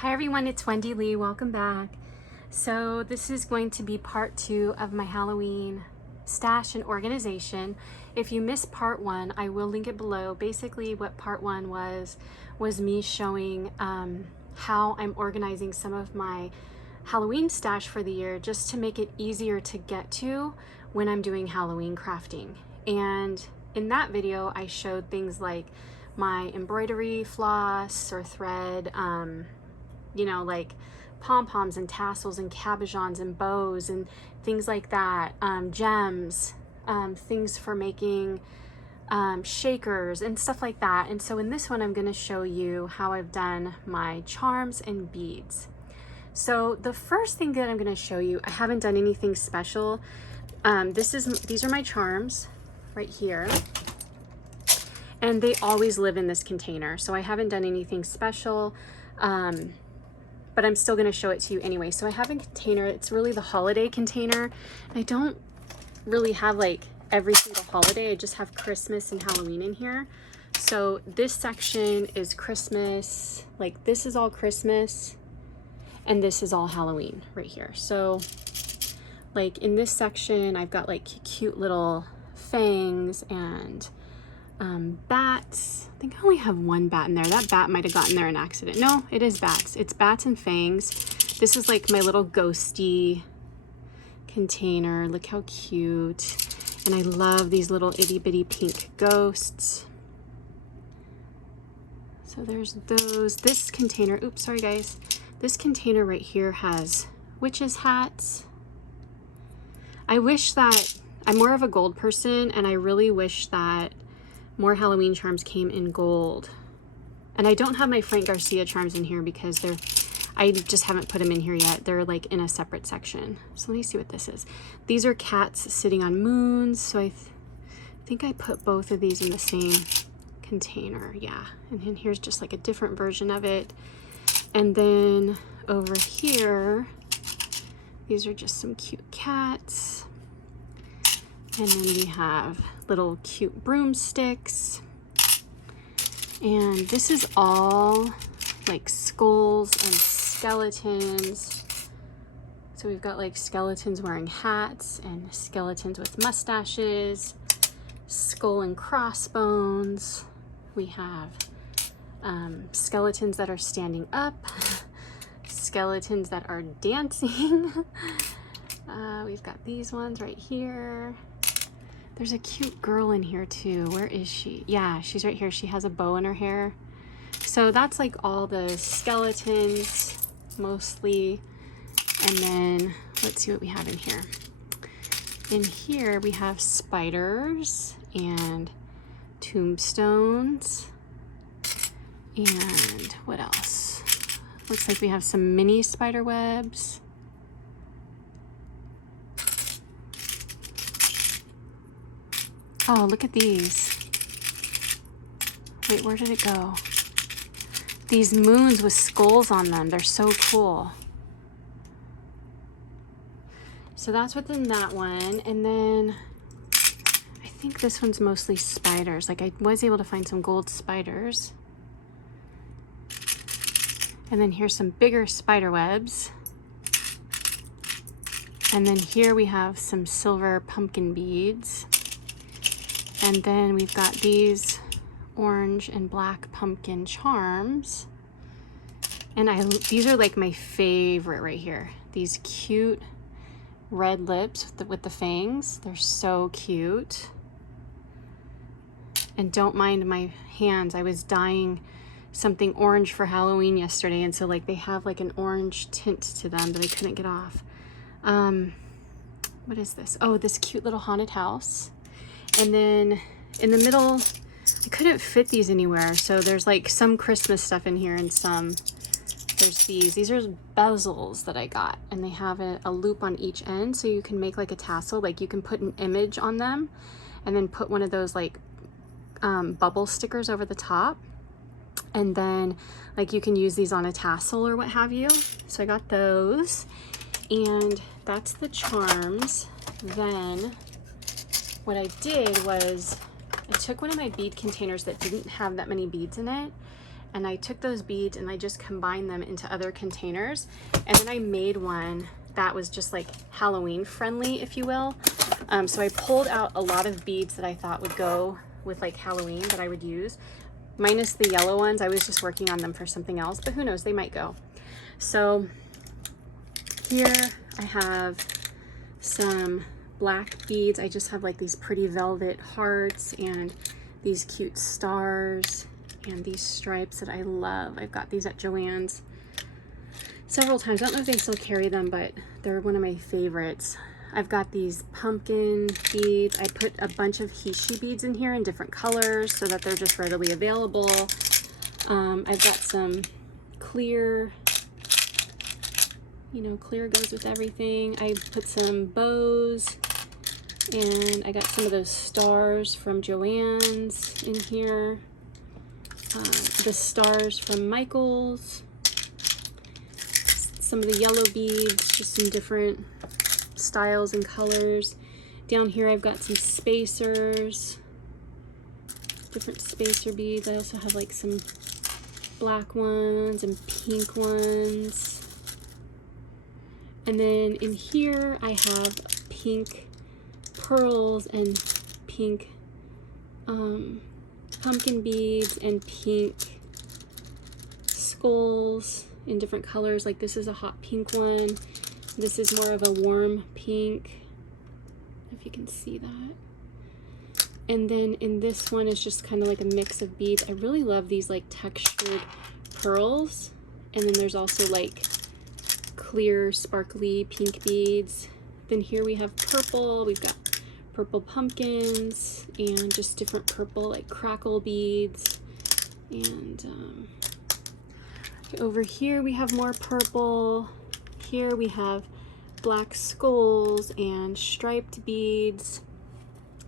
Hi everyone, it's Wendy Lee. Welcome back. So this is going to be part 2 of my Halloween stash and organization. If you missed part 1, I will link it below. Basically what part 1 was me showing how I'm organizing some of my Halloween stash for the year just to make it easier to get to when I'm doing Halloween crafting. And in that video I showed things like my embroidery floss or thread, you know, like pom-poms and tassels and cabochons and bows and things like that, gems, things for making shakers and stuff like that. And so in this one I'm going to show you how I've done my charms and beads. So the first thing that I'm going to show you, I haven't done anything special. These are my charms right here, and they always live in this container, so I haven't done anything special. But I'm still gonna show it to you anyway. So I have a container, it's really the holiday container. I don't really have like every single holiday, I just have Christmas and Halloween in here. So this section is Christmas, like this is all Christmas, and this is all Halloween right here. So like in this section, I've got like cute little fangs and bats. I think I only have one bat in there. That bat might have gotten there in accident. No, it is bats. It's bats and fangs. This is like my little ghosty container. Look how cute. And I love these little itty bitty pink ghosts. So there's those. This container, oops, sorry guys. This container right here has witches' hats. I wish that, I'm more of a gold person, and I really wish that more Halloween charms came in gold. And I don't have my Frank Garcia charms in here because I just haven't put them in here yet. They're like in a separate section. So let me see what this is. These are cats sitting on moons. So I think I put both of these in the same container. Yeah. And then here's just like a different version of it. And then over here, these are just some cute cats. And then we have little cute broomsticks. And this is all like skulls and skeletons. So we've got like skeletons wearing hats and skeletons with mustaches, skull and crossbones. We have skeletons that are standing up, skeletons that are dancing. We've got these ones right here. There's a cute girl in here too. Where is she? Yeah, she's right here. She has a bow in her hair. So that's like all the skeletons mostly. And then let's see what we have in here. In here we have spiders and tombstones. And what else? Looks like we have some mini spider webs. Oh, look at these. Wait, where did it go? These moons with skulls on them. They're so cool. So that's what's in that one. And then I think this one's mostly spiders. Like I was able to find some gold spiders. And then here's some bigger spider webs. And then here we have some silver pumpkin beads. And then we've got these orange and black pumpkin charms. And these are like my favorite right here. These cute red lips with the fangs. They're so cute. And don't mind my hands. I was dyeing something orange for Halloween yesterday, and so like they have like an orange tint to them, but I couldn't get off. What is this? Oh, this cute little haunted house. And then in the middle, I couldn't fit these anywhere. So there's like some Christmas stuff in here and there's these are bezels that I got, and they have a loop on each end. So you can make like a tassel, like you can put an image on them and then put one of those like bubble stickers over the top. And then like you can use these on a tassel or what have you. So I got those, and that's the charms. Then what I did was I took one of my bead containers that didn't have that many beads in it, and I took those beads and I just combined them into other containers, and then I made one that was just like Halloween friendly, if you will. So I pulled out a lot of beads that I thought would go with like Halloween that I would use, minus the yellow ones. I was just working on them for something else, but who knows, they might go. So here I have some black beads. I just have like these pretty velvet hearts and these cute stars and these stripes that I love. I've got these at Joann's several times. I don't know if they still carry them, but they're one of my favorites. I've got these pumpkin beads. I put a bunch of Hishi beads in here in different colors so that they're just readily available. I've got some clear, you know, clear goes with everything. I put some bows, and I got some of those stars from Joann's in here. The stars from Michael's. Some of the yellow beads, just in different styles and colors. Down here I've got some spacers, different spacer beads. I also have like some black ones and pink ones. And then in here I have pink pearls and pink pumpkin beads and pink skulls in different colors. Like this is a hot pink one. This is more of a warm pink, if you can see that. And then in this one is just kind of like a mix of beads. I really love these like textured pearls. And then there's also like clear sparkly pink beads. Then here we have purple. We've got purple pumpkins and just different purple like crackle beads. And over here we have more purple. Here we have black skulls and striped beads.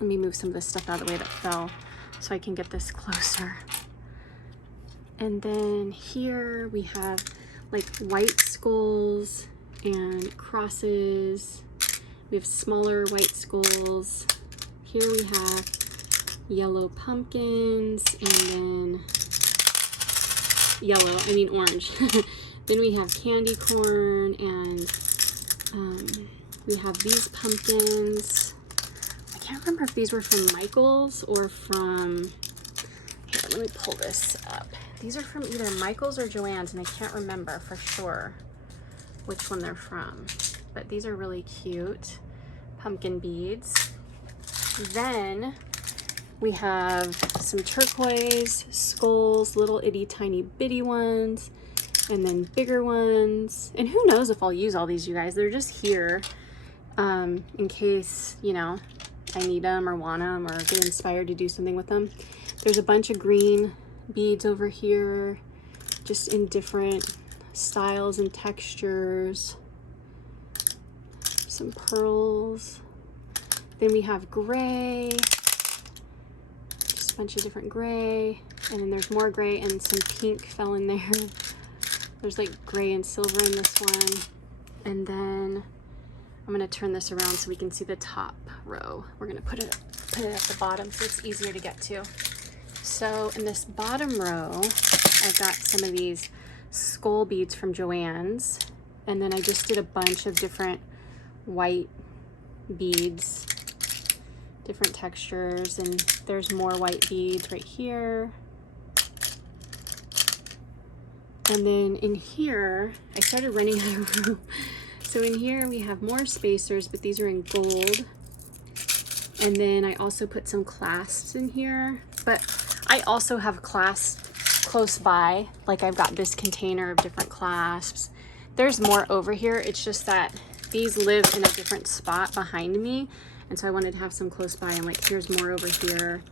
Let me move some of this stuff out of the way that fell so I can get this closer. And then here we have like white skulls and crosses. We have smaller white skulls. Here we have yellow pumpkins, and then orange. Then we have candy corn, and we have these pumpkins. I can't remember if these were from Michael's or from, here, let me pull this up. These are from either Michael's or Joann's, and I can't remember for sure which one they're from. But these are really cute pumpkin beads. Then we have some turquoise skulls, little itty tiny bitty ones, and then bigger ones. And who knows if I'll use all these, you guys. They're just here in case, you know, I need them or want them or get inspired to do something with them. There's a bunch of green beads over here, just in different styles and textures. Some pearls. Then we have gray, just a bunch of different gray. And then there's more gray, and some pink fell in there. There's like gray and silver in this one. And then I'm gonna turn this around so we can see the top row. We're gonna put it at the bottom so it's easier to get to. So in this bottom row, I've got some of these skull beads from Joann's. And then I just did a bunch of different white beads, different textures, and there's more white beads right here. And then in here, I started running out of room. So in here we have more spacers, but these are in gold. And then I also put some clasps in here, but I also have clasps close by. Like I've got this container of different clasps. There's more over here. It's just that these live in a different spot behind me. And so I wanted to have some close by, and like here's more over here.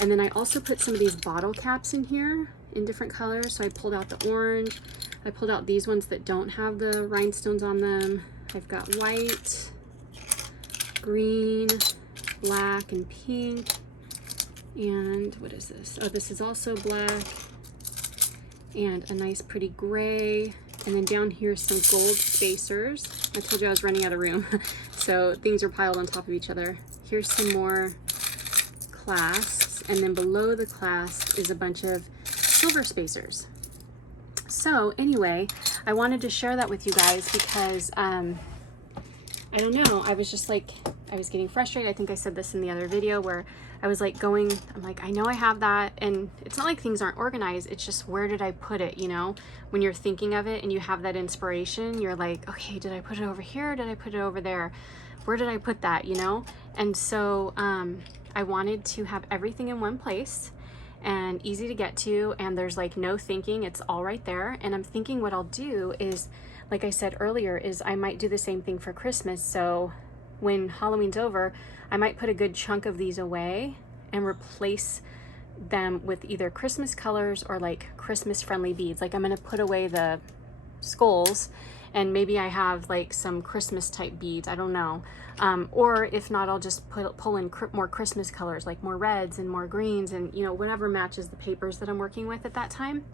And then I also put some of these bottle caps in here in different colors. So I pulled out the orange. I pulled out these ones that don't have the rhinestones on them. I've got white, green, black, and pink. And what is this? Oh, this is also black. And a nice pretty gray. And then down here some gold spacers. I told you I was running out of room. So things are piled on top of each other. Here's some more clasps. And then below the clasp is a bunch of silver spacers. So anyway, I wanted to share that with you guys because I don't know, I was just like, I was getting frustrated. I think I said this in the other video where I was like I'm like, I know I have that, and it's not like things aren't organized, it's just where did I put it, you know? When you're thinking of it and you have that inspiration, you're like, okay, did I put it over here? Did I put it over there? Where did I put that, you know? And so I wanted to have everything in one place and easy to get to, and there's like no thinking, it's all right there. And I'm thinking what I'll do is, like I said earlier, is I might do the same thing for Christmas. So when Halloween's over, I might put a good chunk of these away and replace them with either Christmas colors or like Christmas friendly beads. Like I'm gonna put away the skulls and maybe I have like some Christmas type beads, I don't know. Or if not, I'll just pull in more Christmas colors, like more reds and more greens and, you know, whatever matches the papers that I'm working with at that time.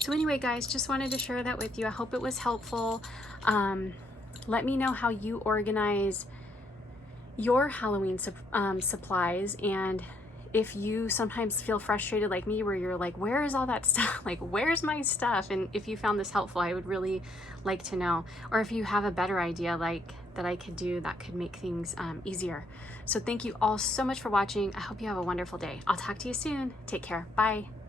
So anyway, guys, just wanted to share that with you. I hope it was helpful. Let me know how you organize your Halloween supplies, and if you sometimes feel frustrated like me where you're like, where is all that stuff? Like, where's my stuff? And if you found this helpful, I would really like to know. Or if you have a better idea like that I could do that could make things easier. So thank you all so much for watching. I hope you have a wonderful day. I'll talk to you soon. Take care. Bye.